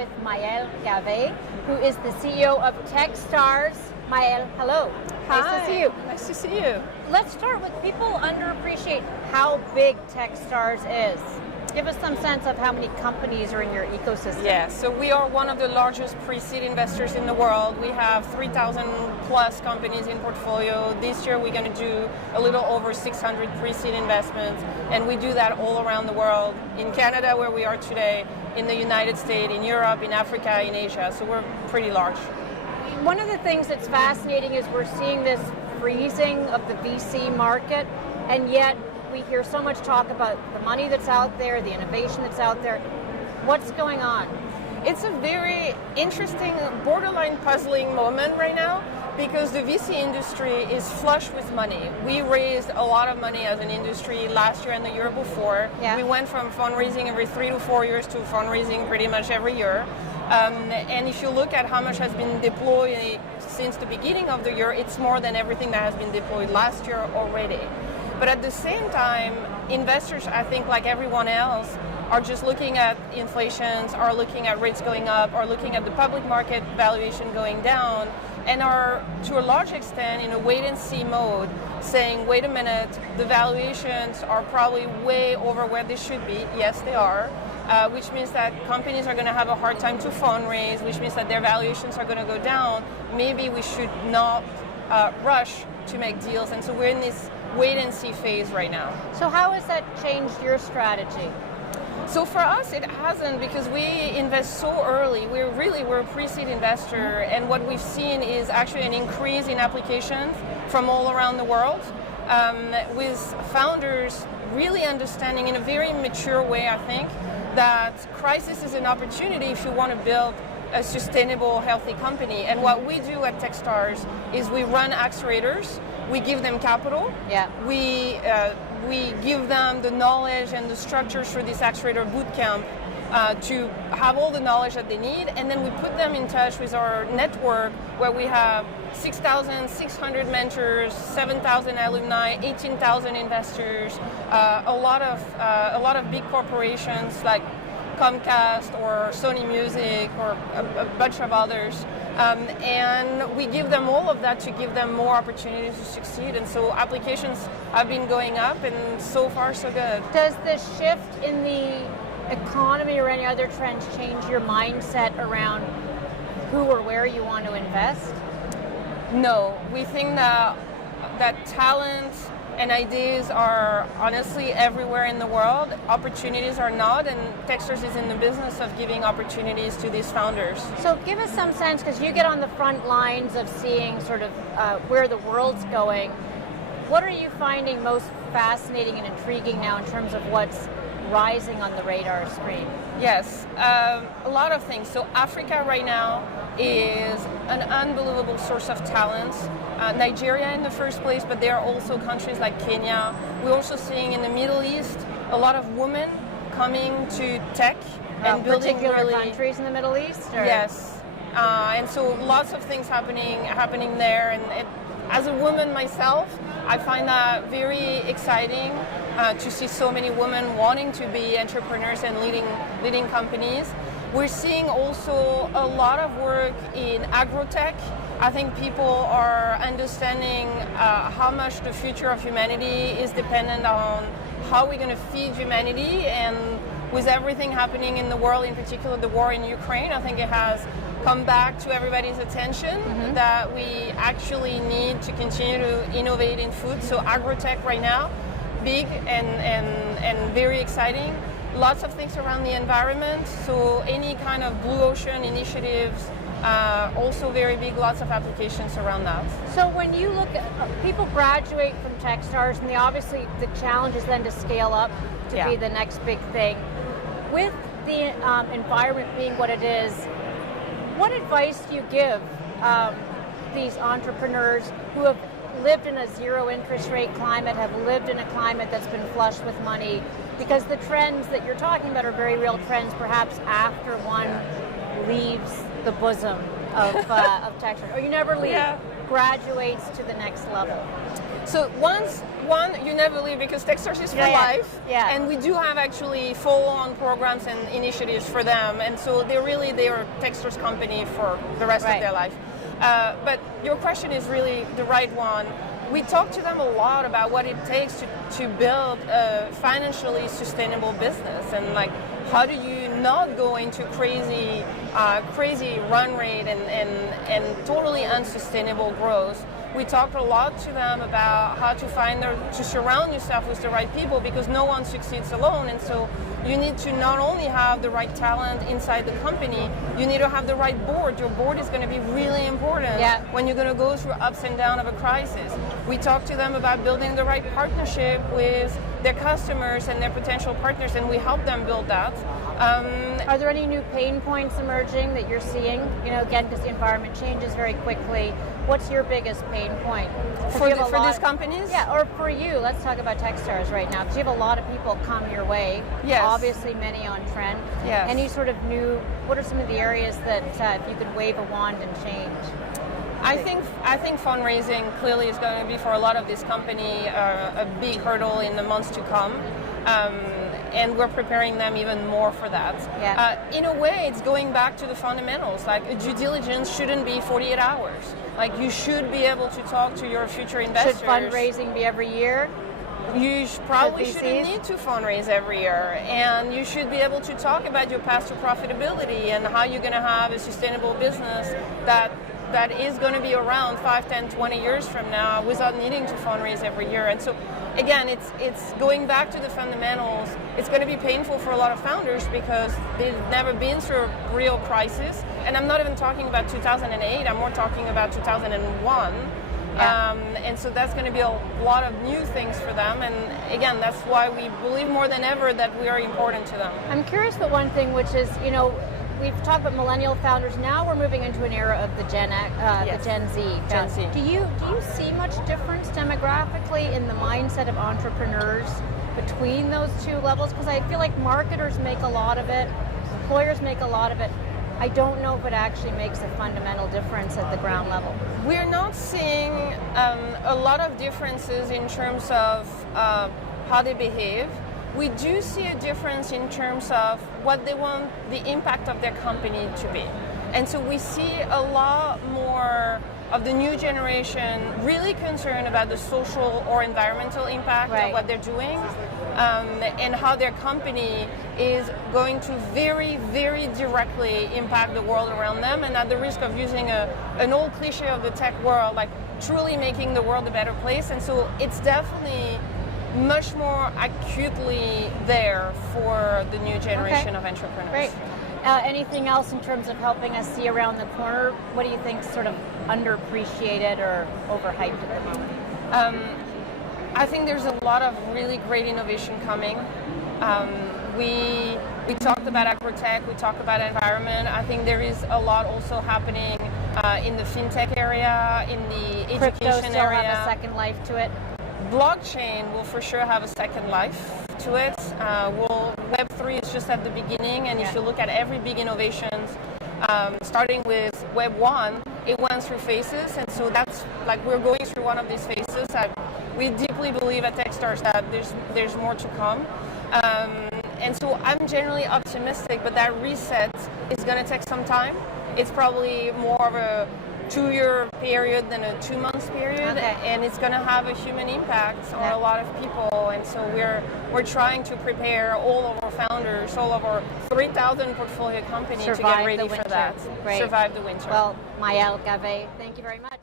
with Maelle Gavet, who is the CEO of Techstars. Maelle, hello. Hi. Nice to see you. Nice to see you. Let's start with people underappreciate how big Techstars is. Give us some sense of how many companies are in your ecosystem. Yeah, so we are one of the largest pre-seed investors in the world. We have 3,000 plus companies in portfolio. This year we're going to do a little over 600 pre-seed investments, and we do that all around the world. In Canada, where we are today, in the United States, in Europe, in Africa, in Asia. So we're pretty large. One of the things that's fascinating is we're seeing this freezing of the VC market, and yet we hear so much talk about the money that's out there, the innovation that's out there. What's going on? It's a very interesting, borderline puzzling moment right now because the VC industry is flush with money. We raised a lot of money as an industry last year and the year before. Yeah. We went from fundraising every 3 to 4 years to fundraising pretty much every year. And if you look at how much has been deployed since the beginning of the year, it's more than everything that has been deployed last year already. But at the same time, investors, I think like everyone else, are just looking at inflations, are looking at rates going up, are looking at the public market valuation going down, and are, to a large extent, in a wait-and-see mode, saying, wait a minute, the valuations are probably way over where they should be. Yes, they are, which means that companies are going to have a hard time to fundraise, which means that their valuations are going to go down. Maybe we should not rush to make deals, and so we're in this wait-and-see phase right now. So how has that changed your strategy? So for us, it hasn't, because we invest so early. We're a pre-seed investor, and what we've seen is actually an increase in applications from all around the world, with founders really understanding in a very mature way, I think, that crisis is an opportunity if you want to build a sustainable, healthy company. And what we do at Techstars is we run accelerators. We give them capital. Yeah. We give them the knowledge and the structures for this accelerator bootcamp to have all the knowledge that they need, and then we put them in touch with our network where we have 6,600 mentors, 7,000 alumni, 18,000 investors, a lot of big corporations like Comcast or Sony Music or a bunch of others. And we give them all of that to give them more opportunities to succeed. And so applications have been going up, and so far so good. Does the shift in the economy or any other trends change your mindset around who or where you want to invest? No, we think that talent and ideas are honestly everywhere in the world. Opportunities are not, and Techstars is in the business of giving opportunities to these founders. So give us some sense, because you get on the front lines of seeing sort of where the world's going. What are you finding most fascinating and intriguing now in terms of what's rising on the radar screen? Yes, a lot of things. So Africa right now is an unbelievable source of talent. Nigeria in the first place, but there are also countries like Kenya. We're also seeing in the Middle East a lot of women coming to tech and building particular countries in the Middle East? Or? Yes, and so lots of things happening there. And as a woman myself, I find that very exciting to see so many women wanting to be entrepreneurs and leading companies. We're seeing also a lot of work in agrotech. I think people are understanding how much the future of humanity is dependent on how we're going to feed humanity, and with everything happening in the world, in particular the war in Ukraine, I think it has come back to everybody's attention that we actually need to continue to innovate in food. So agrotech right now, big and very exciting. Lots of things around the environment, so any kind of blue ocean initiatives, also very big, lots of applications around that. So when you look at, people graduate from Techstars, and obviously the challenge is then to scale up to be the next big thing. With the environment being what it is, what advice do you give these entrepreneurs who have lived in a zero interest rate climate, have lived in a climate that's been flush with money? Because the trends that you're talking about are very real trends, perhaps after one leaves the bosom of Techstars, or you never leave. Yeah. graduates to the next level? So one, you never leave, because Techstars is for life, and we do have actually follow-on programs and initiatives for them, and so they are Techstars company for the rest of their life. But your question is really the right one. We talk to them a lot about what it takes to build a financially sustainable business, and like, how do you not go into crazy run rate and totally unsustainable growth. We talked a lot to them about how to surround yourself with the right people, because no one succeeds alone, and so you need to not only have the right talent inside the company, you need to have the right board. Your board is going to be really important when you're going to go through ups and downs of a crisis. We talked to them about building the right partnership with their customers and their potential partners, and we help them build that. Are there any new pain points emerging that you're seeing? You know, again, because the environment changes very quickly. What's your biggest pain point? For these companies? Yeah, or for you. Let's talk about Techstars right now, because you have a lot of people come your way. Yes. Obviously, many on trend. Yes. Any sort of new, what are some of the areas that if you could wave a wand and change? I think fundraising clearly is going to be, for a lot of this company, a big hurdle in the months to come. And we're preparing them even more for that. In a way, it's going back to the fundamentals. Like, a due diligence shouldn't be 48 hours. Like, you should be able to talk to your future investors. Should fundraising be every year? You probably shouldn't need to fundraise every year, and you should be able to talk about your path to profitability and how you're going to have a sustainable business that is going to be around 5, 10, 20 years from now without needing to fundraise every year. And so, again, it's going back to the fundamentals. It's going to be painful for a lot of founders because they've never been through a real crisis. And I'm not even talking about 2008, I'm more talking about 2001. And so that's going to be a lot of new things for them. And again, that's why we believe more than ever that we are important to them. I'm curious about one thing, which is, you know, we've talked about millennial founders. Now we're moving into an era of the Gen Z. Gen Z. Do you see much difference demographically in the mindset of entrepreneurs between those two levels? Because I feel like marketers make a lot of it, employers make a lot of it. I don't know if it actually makes a fundamental difference at the ground level. We're not seeing a lot of differences in terms of how they behave. We do see a difference in terms of what they want the impact of their company to be. And so we see a lot more of the new generation really concerned about the social or environmental impact of what they're doing, and how their company is going to very, very directly impact the world around them, and at the risk of using an old cliche of the tech world, like truly making the world a better place. And so it's definitely much more acutely there for the new generation of entrepreneurs. Great. Anything else in terms of helping us see around the corner? What do you think is sort of underappreciated or overhyped at the moment? I think there's a lot of really great innovation coming. We talked about agrotech, we talked about environment. I think there is a lot also happening in the fintech area, in the education Crypto still area. have a second life to it? Blockchain will for sure have a second life to it. Web3 is just at the beginning, and if you look at every big innovation, starting with Web 1, it went through phases, and so that's like we're going through one of these phases. We deeply believe at Techstars that there's more to come. And so I'm generally optimistic, but that reset is going to take some time. It's probably more of a 2-year period than a 2-month period, and it's going to have a human impact on a lot of people. And so we're trying to prepare all of our founders, all of our 3,000 portfolio companies to get ready for that. Great. Survive the winter. Well, Maelle Gavet, thank you very much.